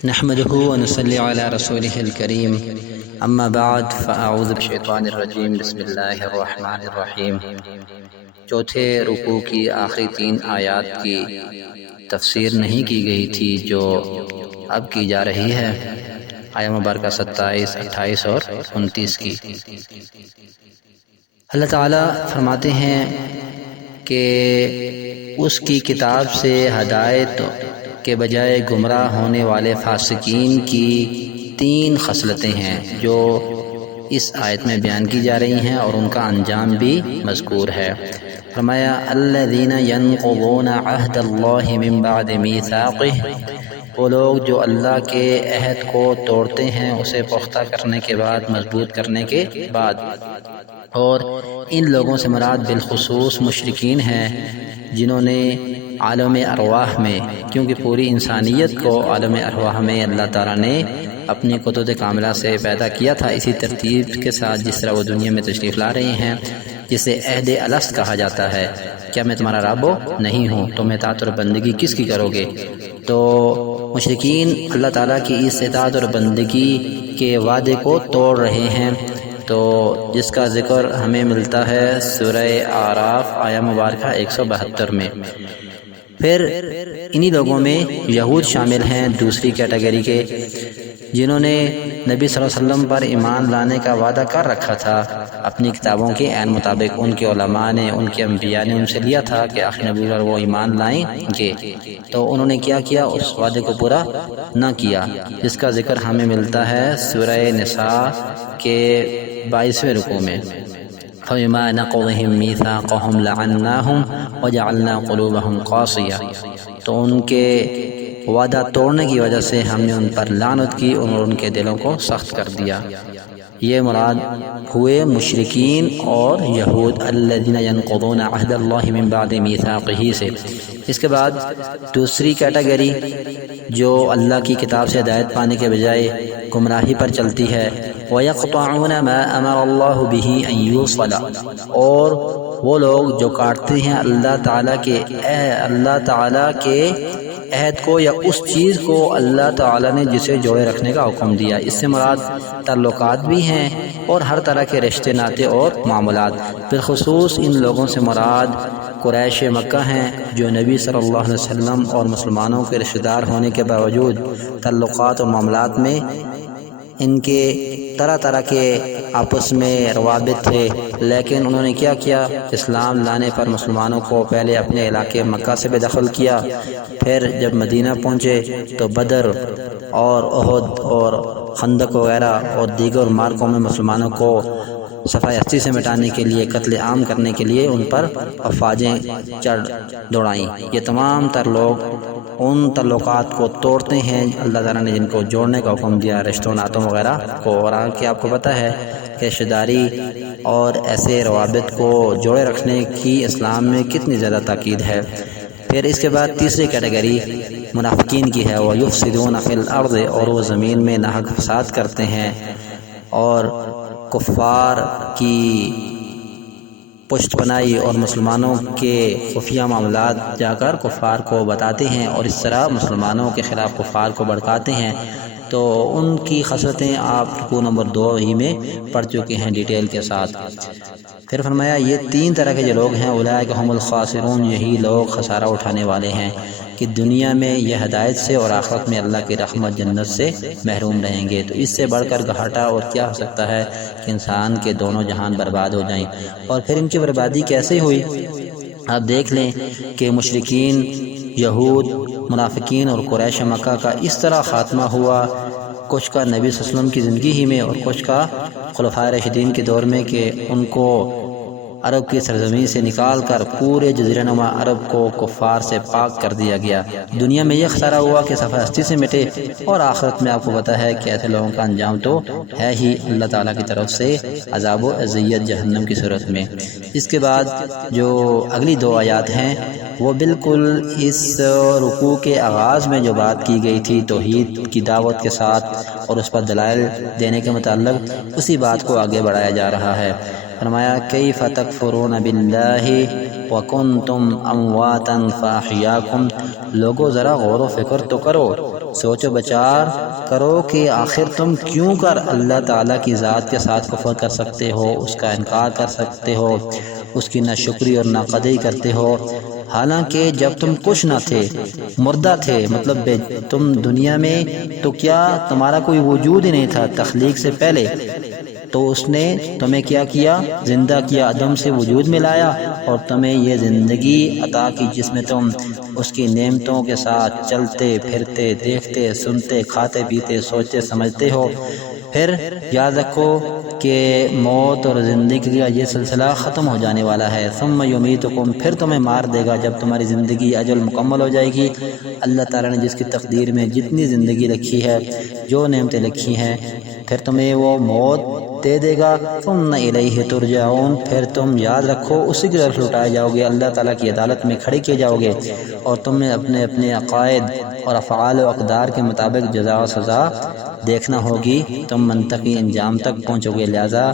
نحمده ونصلي على رسوله الكريم اما بعد فاعوذ بالشیطان الرجیم بسم اللہ الرحمن الرحیم۔ چوتھے رکوع کی آخری 3 آیات کی تفسیر نہیں کی گئی تھی جو اب کی جا رہی ہے، آیہ مبارکہ 27، 28 اور 29 کی۔ اللہ تعالیٰ فرماتے ہیں کہ اس کی کتاب سے ہدایت کے بجائے گمراہ ہونے والے فاسقین کی 3 خصلتیں ہیں جو اس آیت میں بیان کی جا رہی ہیں اور ان کا انجام بھی مذکور ہے۔ فرمایا الذین ینقضون عہد اللہ من بعد میثاقہ، وہ لوگ جو اللہ کے عہد کو توڑتے ہیں اسے پختہ کرنے کے بعد، مضبوط کرنے کے بعد، اور ان لوگوں سے مراد بالخصوص مشرکین ہیں جنہوں نے عالم ارواح میں، کیونکہ پوری انسانیت کو عالم ارواح میں اللہ تعالیٰ نے اپنی قدرت کاملہ سے پیدا کیا تھا، اسی ترتیب کے ساتھ جس طرح وہ دنیا میں تشریف لا رہے ہیں، جسے عہد الست کہا جاتا ہے، کیا میں تمہارا رب نہیں ہوں، تم اطاعت اور بندگی کس کی کرو گے؟ تو مشرکین اللہ تعالیٰ کی اس اطاعت اور بندگی کے وعدے کو توڑ رہے ہیں، تو جس کا ذکر ہمیں ملتا ہے سورہ اعراف آیہ مبارکہ 172 میں۔ پھر انہی لوگوں میں یہود شامل ہیں، دوسری کیٹیگری کے، جنہوں نے نبی صلی اللہ علیہ وسلم پر ایمان لانے کا وعدہ کر رکھا تھا اپنی کتابوں کے عین مطابق۔ ان کے علماء نے، ان کے انبیاء نے ان سے لیا تھا کہ آخری نبی پر وہ ایمان لائیں گے، تو انہوں نے کیا کیا؟ اس وعدے کو پورا نہ کیا، جس کا ذکر ہمیں ملتا ہے سورہ نساء کے 22ویں رکوع میں۔ فَبِمَا نَقْضِهِم مِّيثَاقَهُمْ لَعَنَّاهُمْ وَجَعَلْنَا قُلُوبَهُمْ قَاسِيَةً، تو ان کے وعدہ توڑنے کی وجہ سے ہم نے ان پر لعنت کی اور ان کے دلوں کو سخت کر دیا۔ یہ مراد ہوئے مشرکین اور یہود الذین ینقضون عہد اللہ من بعد میثاقہ سے۔ اس کے بعد دوسری کیٹیگری جو اللہ کی کتاب سے ہدایت پانے کے بجائے گمراہی پر چلتی ہے، وَيَقْطَعُونَ مَا أَمَرَ اللَّهُ بِهِ أَن يُوصَلَ، اور وہ لوگ جو کاٹتے ہیں اللہ تعالیٰ کے عہد کو یا اس چیز کو اللہ تعالیٰ نے جسے جوڑے رکھنے کا حکم دیا۔ اس سے مراد تعلقات بھی ہیں اور ہر طرح کے رشتے ناطے اور معاملات۔ بالخصوص ان لوگوں سے مراد قریش مکہ ہیں جو نبی صلی اللہ علیہ وسلم اور مسلمانوں کے رشتہ دار ہونے کے باوجود تعلقات اور معاملات میں ان کے طرح طرح کے آپس میں روابط تھے، لیکن انہوں نے کیا کیا؟ اسلام لانے پر مسلمانوں کو پہلے اپنے علاقے مکہ سے بے دخل کیا، پھر جب مدینہ پہنچے تو بدر اور احد اور خندق وغیرہ اور دیگر مارکوں میں مسلمانوں کو صفحہ ہستی سے مٹانے کے لیے، قتل عام کرنے کے لیے ان پر افواجیں چڑھ دوڑائیں۔ یہ تمام تر لوگ ان تعلقات کو توڑتے ہیں اللہ تعالیٰ نے جن کو جوڑنے کا حکم دیا، رشتوں ناتوں وغیرہ کو، اور آگے آپ کو پتہ ہے کہ رشتہ داری اور ایسے روابط کو جوڑے رکھنے کی اسلام میں کتنی زیادہ تاکید ہے۔ پھر اس کے بعد تیسری کیٹیگری منافقین کی ہے، وَيُفْسِدُونَ فِي الْأَرْضِ، اور وہ زمین میں ناحق فساد کرتے ہیں اور کفار کی پشت پناہی اور مسلمانوں کے خفیہ معاملات جا کر کفار کو بتاتے ہیں اور اس طرح مسلمانوں کے خلاف کفار کو بھڑکاتے ہیں۔ تو ان کی خصلتیں آپ رکوع نمبر 2 ہی میں پڑھ چکے ہیں ڈیٹیل کے ساتھ۔ پھر فرمایا یہ 3 طرح کے جو لوگ ہیں، اولئک هم الخاسرون، یہی لوگ خسارہ اٹھانے والے ہیں کہ دنیا میں یہ ہدایت سے اور آخرت میں اللہ کی رحمت جنت سے محروم رہیں گے۔ تو اس سے بڑھ کر گھاٹا اور کیا ہو سکتا ہے کہ انسان کے دونوں جہان برباد ہو جائیں۔ اور پھر ان کی بربادی کیسے ہوئی؟ آپ دیکھ لیں کہ مشرکین، یہود، منافقین اور قریش مکہ کا اس طرح خاتمہ ہوا، کچھ کا نبی صلی اللہ علیہ وسلم کی زندگی ہی میں اور کچھ کا خلفائے راشدین کے دور میں، کہ ان کو عرب کی سرزمین سے نکال کر پورے جزیرہ نما عرب کو کفار سے پاک کر دیا گیا۔ دنیا میں یہ خسارہ ہوا کہ صفحہ ہستی سے مٹے، اور آخرت میں آپ کو پتہ ہے کہ ایسے لوگوں کا انجام تو ہے ہی اللہ تعالیٰ کی طرف سے عذاب و اذیت جہنم کی صورت میں۔ اس کے بعد جو اگلی 2 آیات ہیں وہ بالکل اس رکوع کے آغاز میں جو بات کی گئی تھی توحید کی دعوت کے ساتھ اور اس پر دلائل دینے کے متعلق، اسی بات کو آگے بڑھایا جا رہا ہے۔ فرمایا کیف تکفرون باللہ وکنتم امواتا فاحیاکم، لوگوں ذرا غور و فکر تو کرو، سوچ و بچار کرو کہ آخر تم کیوں کر اللہ تعالیٰ کی ذات کے ساتھ کفر کر سکتے ہو، اس کا انکار کر سکتے ہو، اس کی ناشکری اور ناقدری کرتے ہو، حالانکہ جب تم کچھ نہ تھے، مردہ تھے، مطلب تم دنیا میں تو کیا تمہارا کوئی وجود ہی نہیں تھا تخلیق سے پہلے، تو اس نے تمہیں کیا کیا؟ زندہ کیا، عدم سے وجود میں لایا اور تمہیں یہ زندگی عطا کی جس میں تم اس کی نعمتوں کے ساتھ چلتے پھرتے، دیکھتے سنتے، کھاتے پیتے، سوچتے سمجھتے ہو۔ پھر یاد رکھو کہ موت اور زندگی کا یہ سلسلہ ختم ہو جانے والا ہے۔ ثم یمیتکم، پھر تمہیں مار دے گا جب تمہاری زندگی اجل مکمل ہو جائے گی۔ اللہ تعالیٰ نے جس کی تقدیر میں جتنی زندگی رکھی ہے، جو نعمتیں رکھی ہیں، پھر تمہیں وہ موت دے دے گا۔ ثم الیہ ترجعون، پھر تم یاد رکھو اسی کی طرف لوٹائے جاؤ گے، اللہ تعالیٰ کی عدالت میں کھڑے کیے جاؤ گے اور تمہیں اپنے اپنے عقائد اور افعال و اقدار کے مطابق جزا و سزا دیکھنا ہوگی، تم منطقی انجام تک پہنچو گے۔ لہذا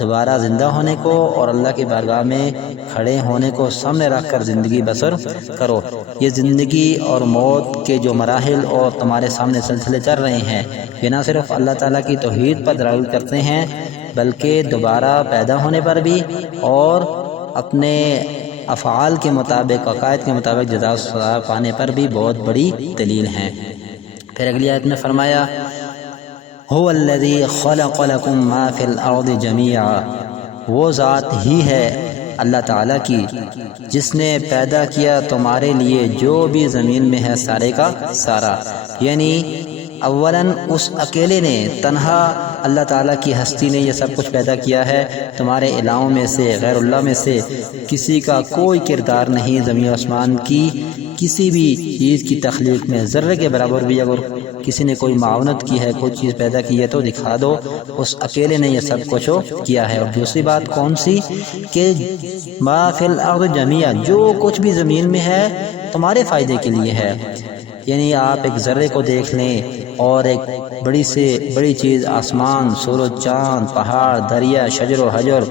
دوبارہ زندہ ہونے کو اور اللہ کی بارگاہ میں کھڑے ہونے کو سامنے رکھ کر زندگی بسر کرو۔ یہ زندگی اور موت کے جو مراحل اور تمہارے سامنے سلسلے چل رہے ہیں، یہ نہ صرف اللہ تعالیٰ کی توحید پر دلالت کرتے ہیں بلکہ دوبارہ پیدا ہونے پر بھی اور اپنے افعال کے مطابق، عقائد کے مطابق جزا و سزا پانے پر بھی بہت بڑی دلیل ہیں۔ پھر اگلی آیت میں فرمایا هو الذی خلق لکم ما فی الارض جمیعا، وہ ذات ہی ہے اللہ تعالیٰ کی جس نے پیدا کیا تمہارے لیے جو بھی زمین میں ہے سارے کا سارا، یعنی اولاً اس اکیلے نے، تنہا اللہ تعالیٰ کی ہستی نے یہ سب کچھ پیدا کیا ہے۔ تمہارے الہوں میں سے، غیر اللہ میں سے کسی کا کوئی کردار نہیں زمین و آسمان کی کسی بھی چیز کی تخلیق میں، ذرے کے برابر بھی اگر کسی نے کوئی معاونت کی ہے، کوئی چیز پیدا کی ہے تو دکھا دو، اس اکیلے نے یہ سب کچھ کیا ہے۔ اور دوسری بات کون سی؟ کہ ما فی الارض جمیعا، جو کچھ بھی زمین میں ہے تمہارے فائدے کے لیے ہے۔ یعنی آپ ایک ذرے کو دیکھ لیں اور ایک بڑی سے بڑی چیز آسمان، سورج، چاند، پہاڑ، دریا، شجر و حجر،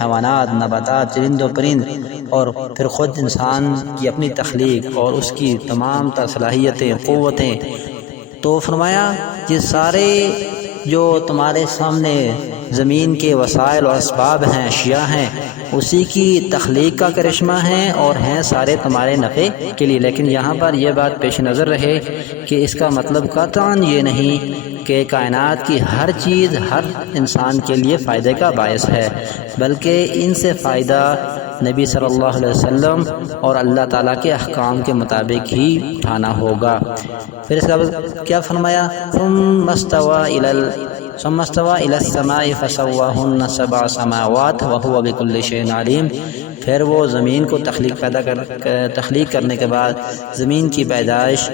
حیوانات، نباتات، چرند و پرند، اور پھر خود انسان کی اپنی تخلیق اور اس کی تمام تر صلاحیتیں، قوتیں، تو فرمایا یہ سارے جو تمہارے سامنے زمین کے وسائل اور اسباب ہیں، اشیاء ہیں، اسی کی تخلیق کا کرشمہ ہیں اور ہیں سارے تمہارے نفع کے لیے۔ لیکن یہاں پر یہ بات پیش نظر رہے کہ اس کا مطلب قطعاً یہ نہیں کہ کائنات کی ہر چیز ہر انسان کے لیے فائدے کا باعث ہے، بلکہ ان سے فائدہ نبی صلی اللہ علیہ وسلم اور اللہ تعالیٰ کے احکام کے مطابق ہی اٹھانا ہوگا۔ پھر اس کے بعد کیا فرمایا؟ ثم استوى الى السماء فسواهن سبع سماوات وهو بكل شيء عليم، پھر وہ زمین کو تخلیق کرنے کے بعد زمین کی پیدائش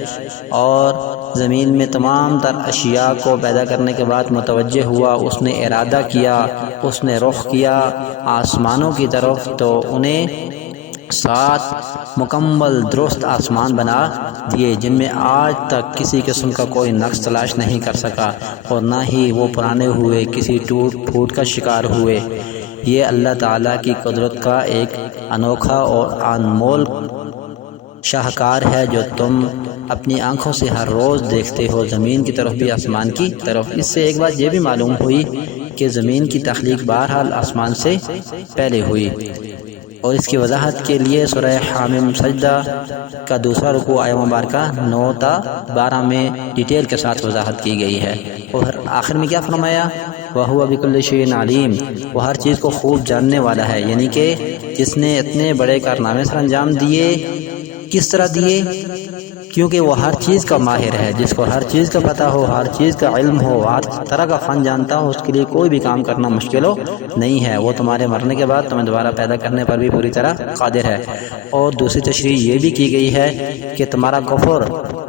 اور زمین میں تمام تر اشیاء کو پیدا کرنے کے بعد متوجہ ہوا، اس نے ارادہ کیا، اس نے رخ کیا آسمانوں کی طرف، تو انہیں 7 مکمل درست آسمان بنا دیے جن میں آج تک کسی قسم کا کوئی نقص تلاش نہیں کر سکا اور نہ ہی وہ پرانے ہوئے، کسی ٹوٹ پھوٹ کا شکار ہوئے۔ یہ اللہ تعالیٰ کی قدرت کا ایک انوکھا اور انمول شاہکار ہے جو تم اپنی آنکھوں سے ہر روز دیکھتے ہو، زمین کی طرف بھی آسمان کی طرف۔ اس سے ایک بات یہ بھی معلوم ہوئی کہ زمین کی تخلیق بہرحال آسمان سے پہلے ہوئی، اور اس کی وضاحت کے لیے سورہ حامیم سجدہ کا دوسرا رکوع آیہ مبارکہ 9 تا 12 میں ڈیٹیل کے ساتھ وضاحت کی گئی ہے۔ اور آخر میں کیا فرمایا؟ وَهُوَ بِكُلِّ شَيْءٍ عَلِيمٌ، وہ ہر چیز کو خوب جاننے والا ہے، یعنی کہ جس نے اتنے بڑے کارنامے سر انجام دیے۔ کس طرح دیے؟ کیونکہ وہ ہر چیز کا ماہر ہے، جس کو ہر چیز کا پتہ ہو، ہر چیز کا علم ہو، ہر طرح کا فن جانتا ہو، اس کے لیے کوئی بھی کام کرنا مشکل نہیں ہے۔ وہ تمہارے مرنے کے بعد تمہیں دوبارہ پیدا کرنے پر بھی پوری طرح قادر ہے۔ اور دوسری تشریح یہ بھی کی گئی ہے کہ تمہارا کفر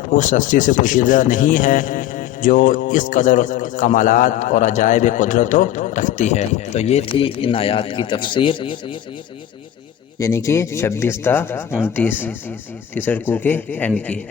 اس ہستی سے پوشیدہ نہیں ہے جو اس قدر کمالات اور عجائب قدرت رکھتی ہے۔ تو یہ تھی ان آیات کی تفسیر، یعنی کہ 26 تا 29 تیسرے رکوع کے اینڈ کی۔